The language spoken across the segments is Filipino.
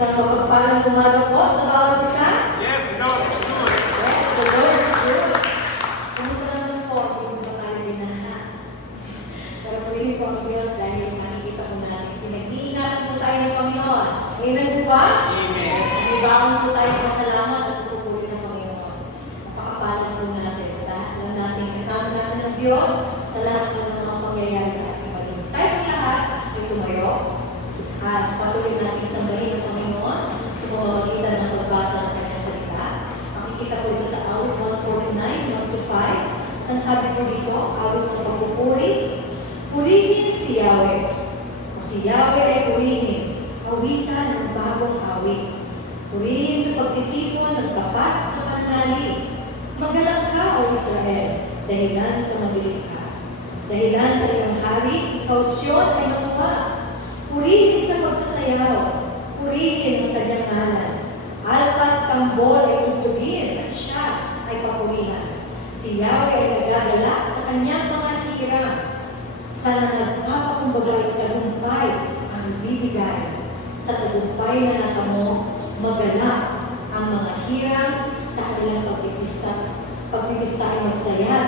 Isang mapagpalang umaga po sa bawat isa. Yes, Lord, it's good. Yes, the Lord is good. Kumusta naman po? Hindi mo ba kayo binaha? Pero purihin po ang Diyos dahil makikita po natin. Pinag-iingatan po tayo ng Panginoon. Amen po ba? Amen. Ibaan po tayo pasalamat at pupuri sa Panginoon. Napakapalan po natin. Alam natin kasama natin ng Diyos sa lahat ng mga pangyayari sa ating paligid. Tayo lahat ay tumayo at patuloy natin sambahin ang Panginoon sa pamamagitan ng pagbasa ng kanyang salita. Makikita po ito sa awit 149, 1-5. Ang sabi po dito, awit ng pagpupuri, purihin si Yahweh. O si Yahweh ay purihin, awitan ng bagong awit. Purihin sa pagtitipon ng tapat sa pananalig. Magalang ka, O Israel, dahilan sa mabilikha. Dahilan sa iyong hari, ikaw Siyon ay matuwa. Purihin sa pagsasayaw. Purihin ang kanyang ngalan. Alpat tambol ay tutugin at siya ay papurihan. Si Yahweh ay nagagalak sa kanyang mga hirang. Sa nagpapakumbaga ay tagumpay ang bibigay. Sa tagumpay na natamo, magalak ang mga hirang sa kanilang pagpipista. Pagpipista ay magsaya,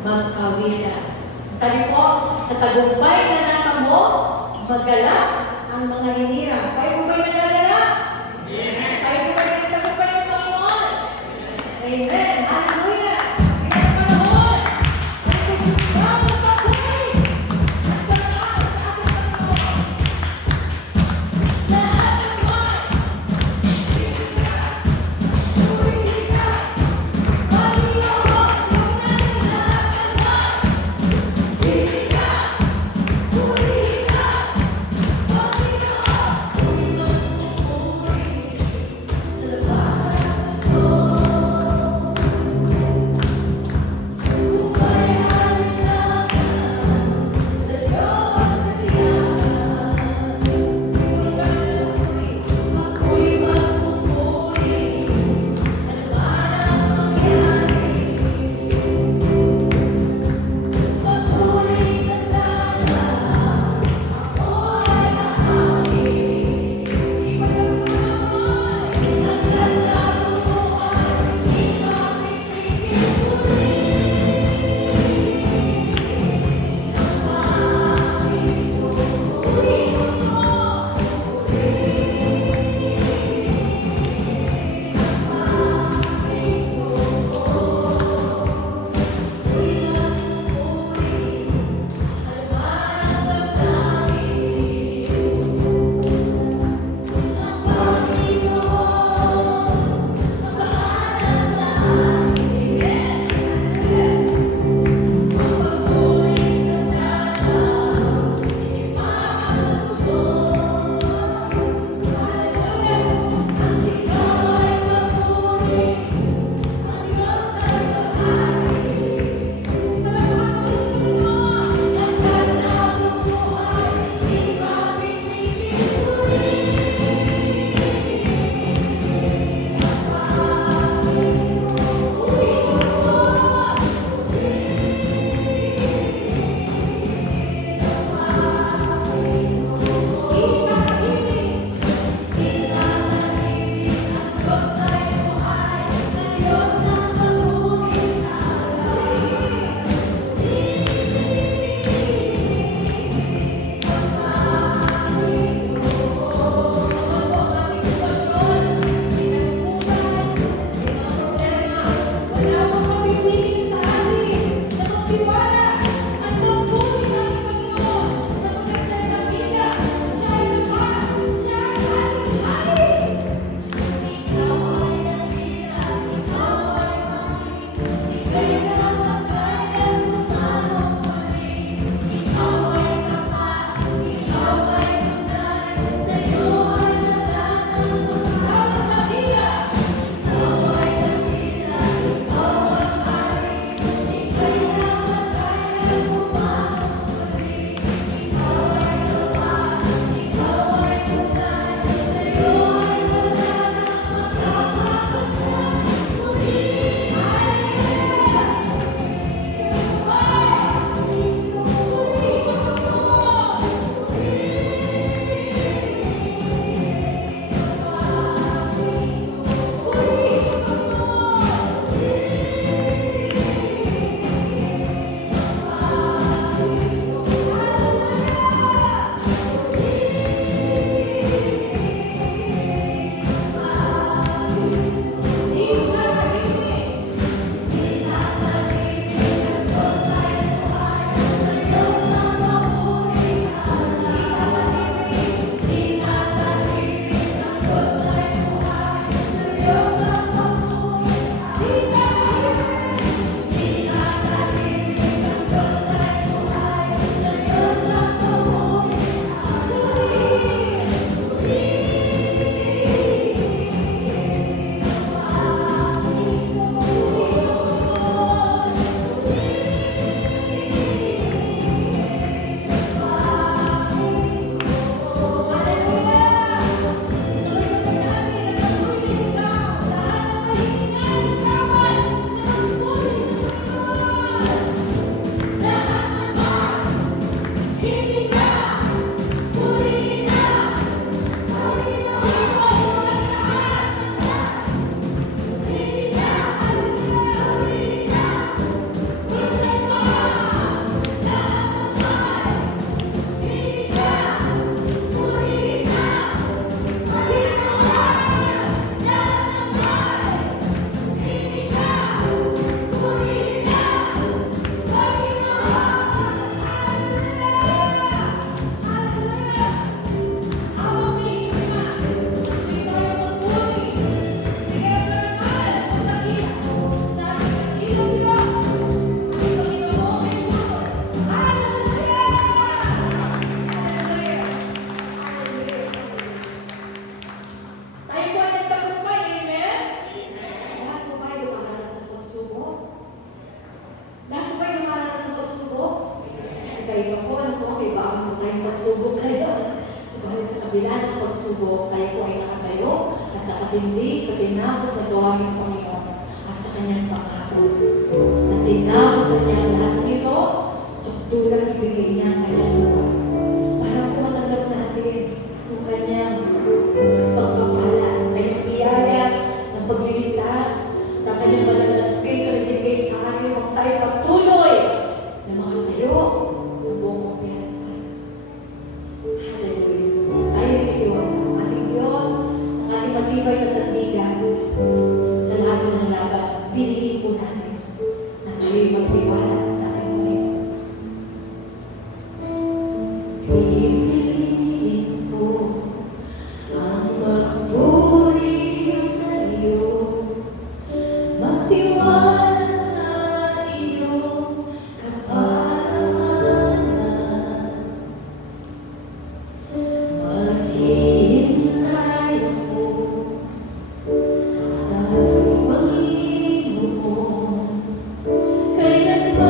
mag-awitan. Sabi po, sa tagumpay na natamo, magalak ang mga hinirang. Tayo po ba'y nagagalak? Amen. Tayo po ba'y nagtagumpay ng Panginoon? Amen. Hallelujah. Bilang panahon, ay kusubrang ng pagpuri at pagkaan sa ating Panginoon. Lahat ng buhay, purihin ka, purihin ka, Panginoon, lunasin lahat ng buhay. Purihin ka, purihin ka, Panginoon, purihin sa lahat ng buhay. pagsubok kayo. Subalit sa kabila ng pagsubok, tayo po ay nakatayo at nakatindig sa tinapos na gawa ng Panginoon at sa kanyang pangako. At tinapos na niya ang lahat ng ito, sukdulang ibigay niya ang kanyang lupa. Para po matanggap natin yung kanyang pagpapala, ang kanyang biyaya ng pagliligtas, ng kanyang banal na spirito na ibigay sa akin, kung tayo patuloy na makatayo ng buong kumpiyansa. Hallelujah. Tayo titiwala ang ating Diyos, ang ating matibay na sandigan sa lahat ng laban. Piliin po natin na tayo'y magtiwala sa ating Panginoon. Pipiliin ko ang magburi sa iyo, magtiwala sa iyong kaparanan, maghihintay ako sa Panginoon, kailanman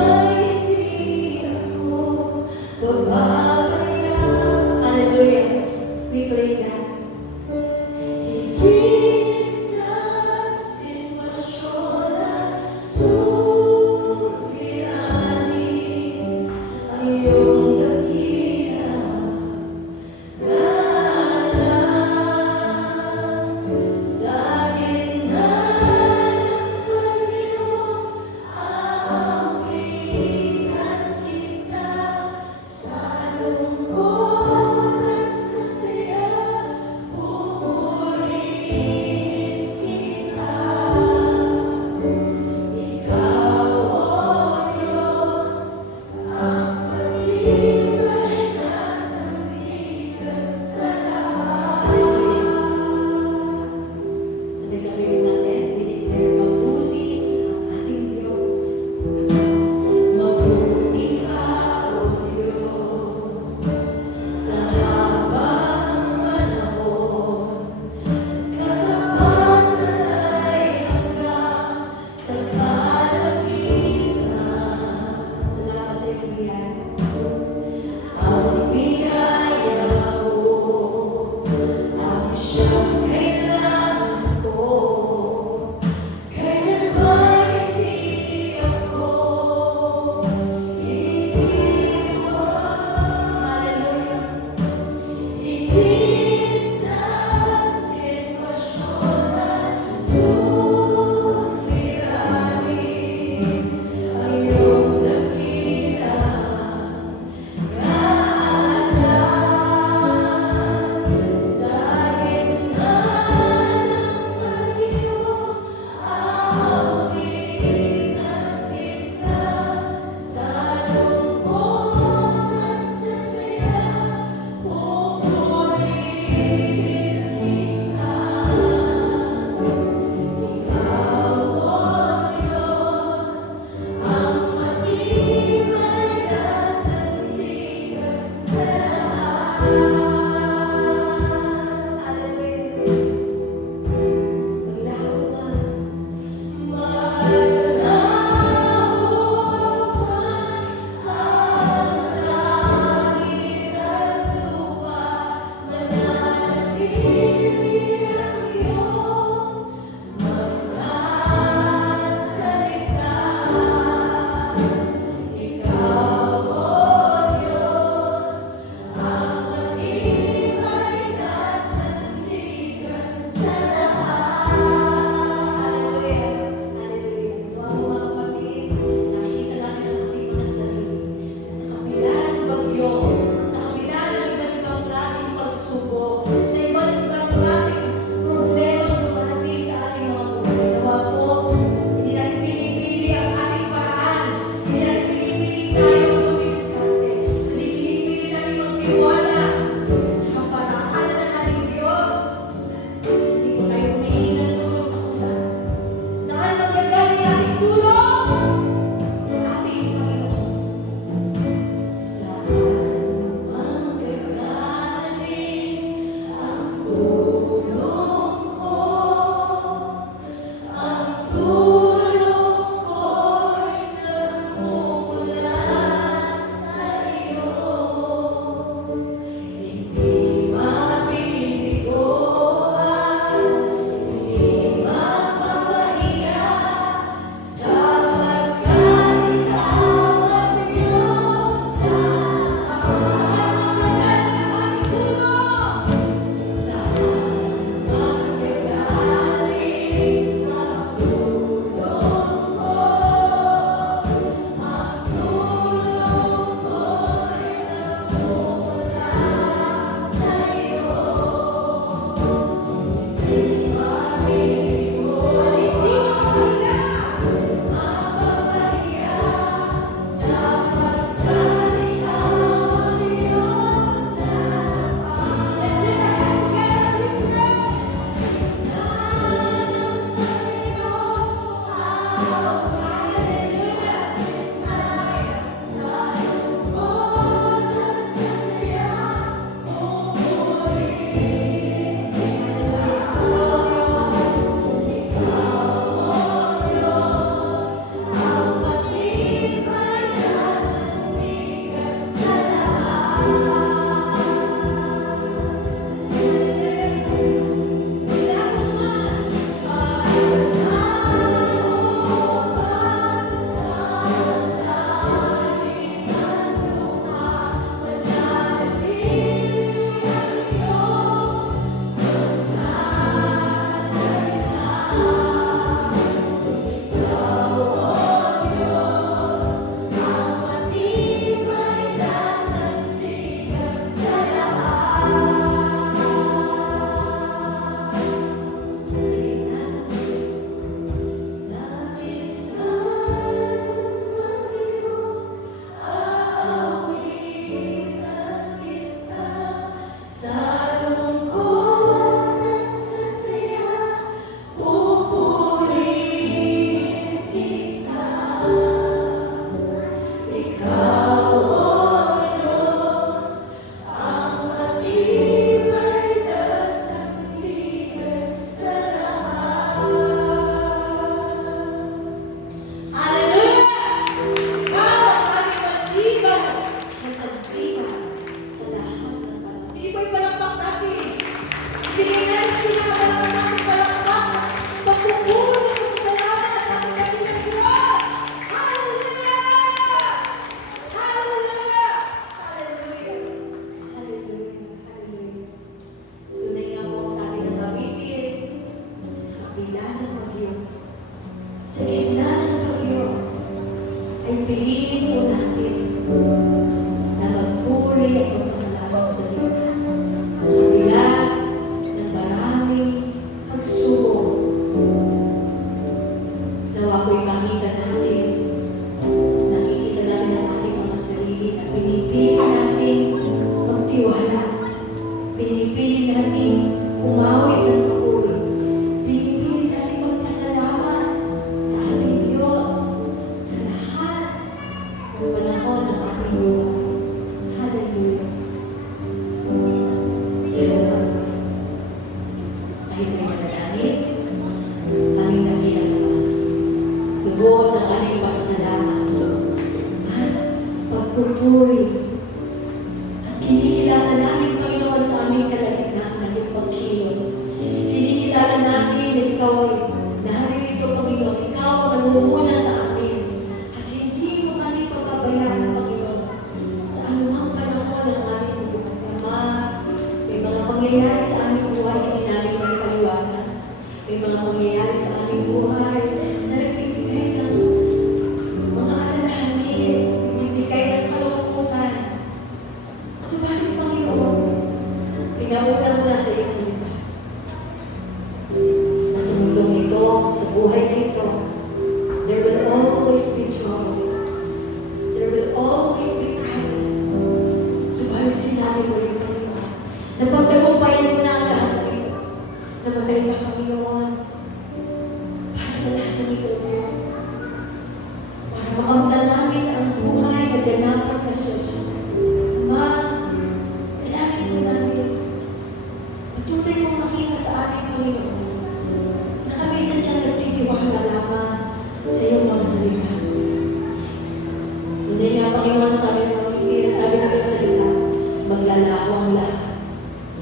Pinipili natin umawit ng papuri. Pinipili natin magpasalamat sa ating Diyos sa lahat ng panahon ng ating buhay. Hallelujah. Sa ito'y manalangin, sa aming dakilang Ama, lubos ang aming pasasalamat at pagpupuri at kinikilala namin, Panginoon, sa aming kalagitnaan ng iyong pagkilos. Kinikilala namin na ikaw ay naririto, Panginoon. Ikaw ang nangunguna sa amin at hindi mo kami papabayaan, Panginoon, sa anumang panahon ng aming buhay. Ama, may mga pangyayari sa aming buhay hindi namin magpaliwanag. May mga pangyayari sa aming buhay na nagbibigay ng mga alalahanin, nagbibigay ng kalungkutan. Subalit, Panginoon, pinauna mo na sa iyong salita na sa mundong ito, sa buhay na ito, there will always be trouble. There will always be problems. Subalit sinabi mo rin, Panginoon, na pagtagumpayan mo na ang lahat ng ito. Namatay ka, Panginoon, para sa lahat ng ito, Diyos. Para makamtan namin ang buhay na ganapang kasyasya. Ama, dalangin mo namin. Patuloy mong makita sa ating Panginoon na kami sadyang nagtitiwala lamang sa iyong mga salita. Ngunit nga, Panginoon, sabi ng iyong salita, maglalaho ang lahat.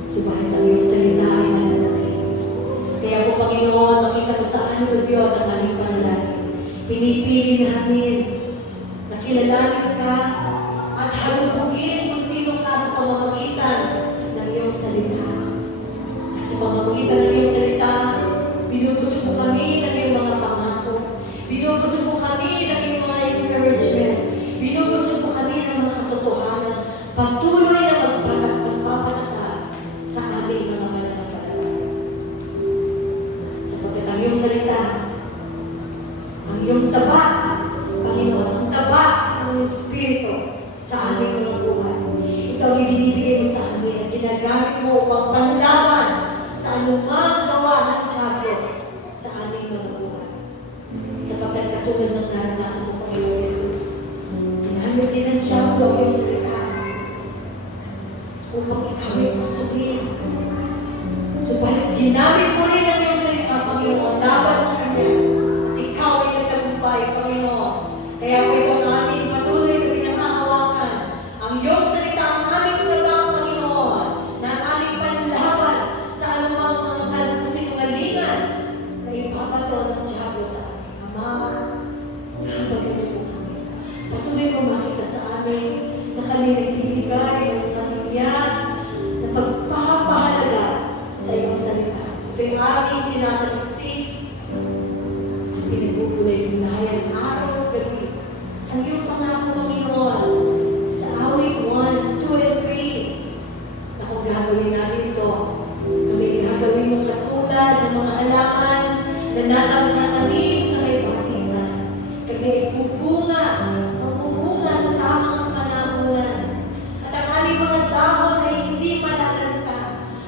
Subalit ang iyong salita ay mananatili. Kaya po, Panginoon, makita mo sa amin, O Diyos, ang aming panalangin. Pinipili namin na kilalanin ka at halubugin kung sino ka sa pamamagitan ng iyong salita. At sa pamamagitan ng iyong salita, binubusog mo kami ng iyong mga pangako. Binubusog mo kami ng iyong mga encouragement. Binubusog mo kami ng mga katotohanan. Patuloy na magpapatatag sa aming mga mananampalataya. Sapagkat ang iyong salita, ang iyong taba, Panginoon, ang taba ng Espiritu sa aming mga buhay. Ito ang ibinibigay mo sa amin at ginagamit mo upang panlaban sa anumang gawa ng Diablo sa aming mga buhay. Sapagkat katulad ng naranasan mo, Panginoon Jesus, ginamit din ng Diablo ang iyong salita upang ikaw ay tusugin. Subalit ginamit mo rin ang iyong salita, Panginoon, laban sa Kanya. At ikaw ay nagtagumpay, Panginoon. Kaya po ito ang aming patuloy na pinangahawakan. Ang iyong salita, ang aming tabang, Panginoon, na ang aming panlaban sa anumang mga kasinungalingan na ipapato ng Diablo sa amin. Ama, habagin mo kami. Patuloy mo makita sa amin na kami nagbibigay ng matiyas na pagpapahalaga sa iyong salita. Ito yung aming sinasaluksik. Pinagbubulay yung layan araw at gabi. Ang iyong pangako, Panginoon, sa awit 1, 2, and 3, na kung gagawin namin ito, kami gagawin mong katulad ng mga halaman na natatanim sa may batisan. Kami ay pupunga, magpupunga sa tamang panahonan. At ang aming mga dahon ay hindi malalanta.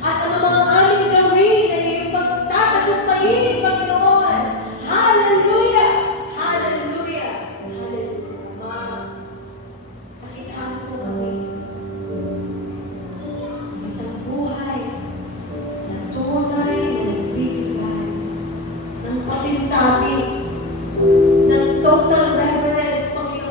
At ang mga aming gawin ay iyong pagtatagumpayin, Panginoon. Hallelujah! Hallelujah! Hallelujah! Ama, pakitaan mo kami. Isang buhay na tunay na nagbibigay ng pasintabi, ng total reverence, Panginoon.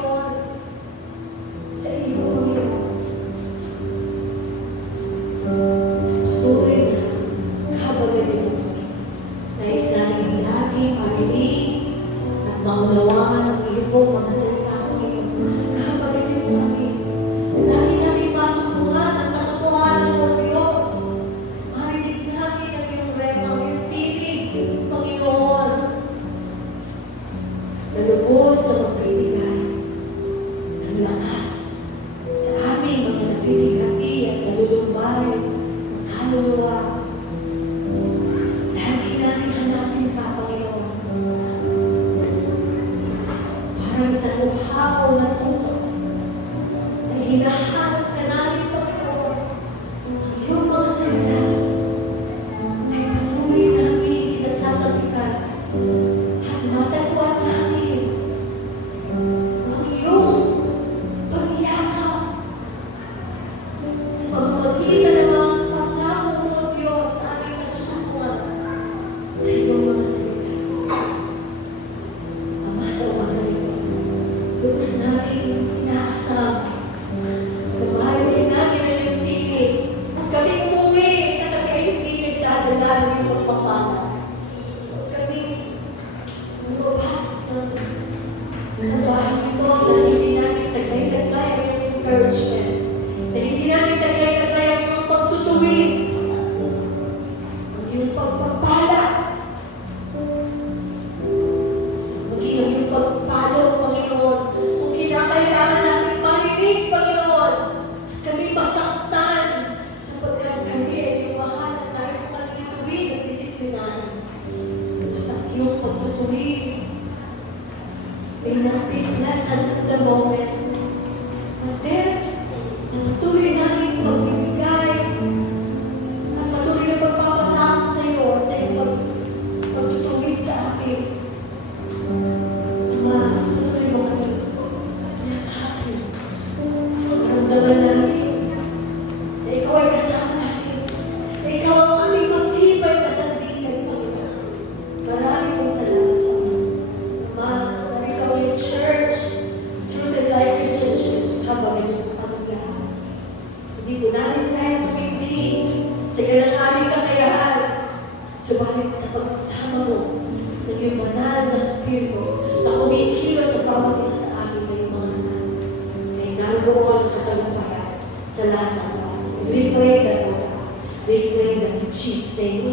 We claim that in Jesus' name,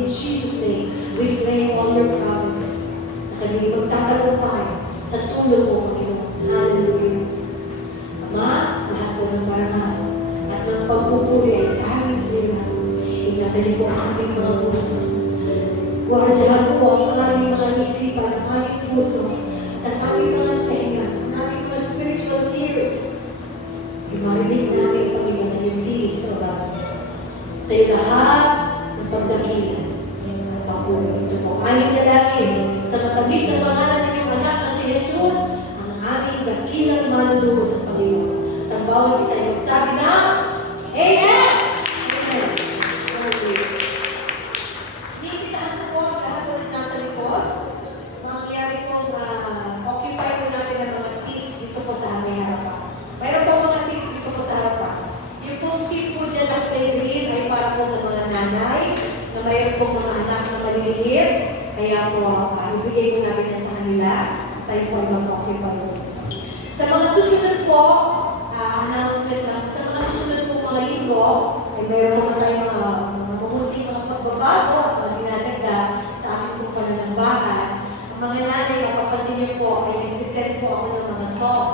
we claim all your promises. Na kami magtatagumpay sa tulong mo, Panginoon. Hallelujah. Ama, lahat po ng parangal at ng pagpupuri ay tanging sa iyo. Ingatan niyo po ang aming mga puso. Guardiyan po ang aming mga isipan, ang aming puso, at ang aming mga tenga, ang aming mga spiritual ears. Imarinig namin, Panginoon, ang iyong hilig sa bago. Sa iyo lahat ng pagdakilan, ang papuri. Ito po ang aming dalangin sa matamis na pangalan ng iyong anak na si Jesus, ang aming dakilang manunubos sa Panginoon. Ang bawat isa ay magsabi na, Amen! Amen. Okay. Iimbitahan ko po ang lahat ulit nasa likod. Mangyayari pong occupy po natin ang mga seats dito po sa aming harapan. Mayroon po mga seats dito po sa harapan. Yung pong seat po dyan na may green ay para po sa mga nanay na mayroon po mga anak na maliliit. Kaya po, ibigay po natin yan sa kanila. Tayo po ay mag-occupy po. Sa mga susunod po, announcement lang. Sa mga susunod po mga linggo, ay mayroon po tayong mga mamunting mga pagbabago at mga dinaganda sa ating pong pananambahan. Ang mga nanay, mapapansin niyo po, ay nagsisend po ako ng mga song.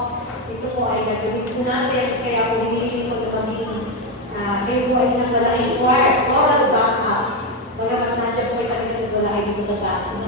Ito po ay gagawin po natin, kaya po hinihiling ko na maging kayo po ay isang malaking choir, choral backup. Bagamat nandiyan po isang isang malaking dito sa backup.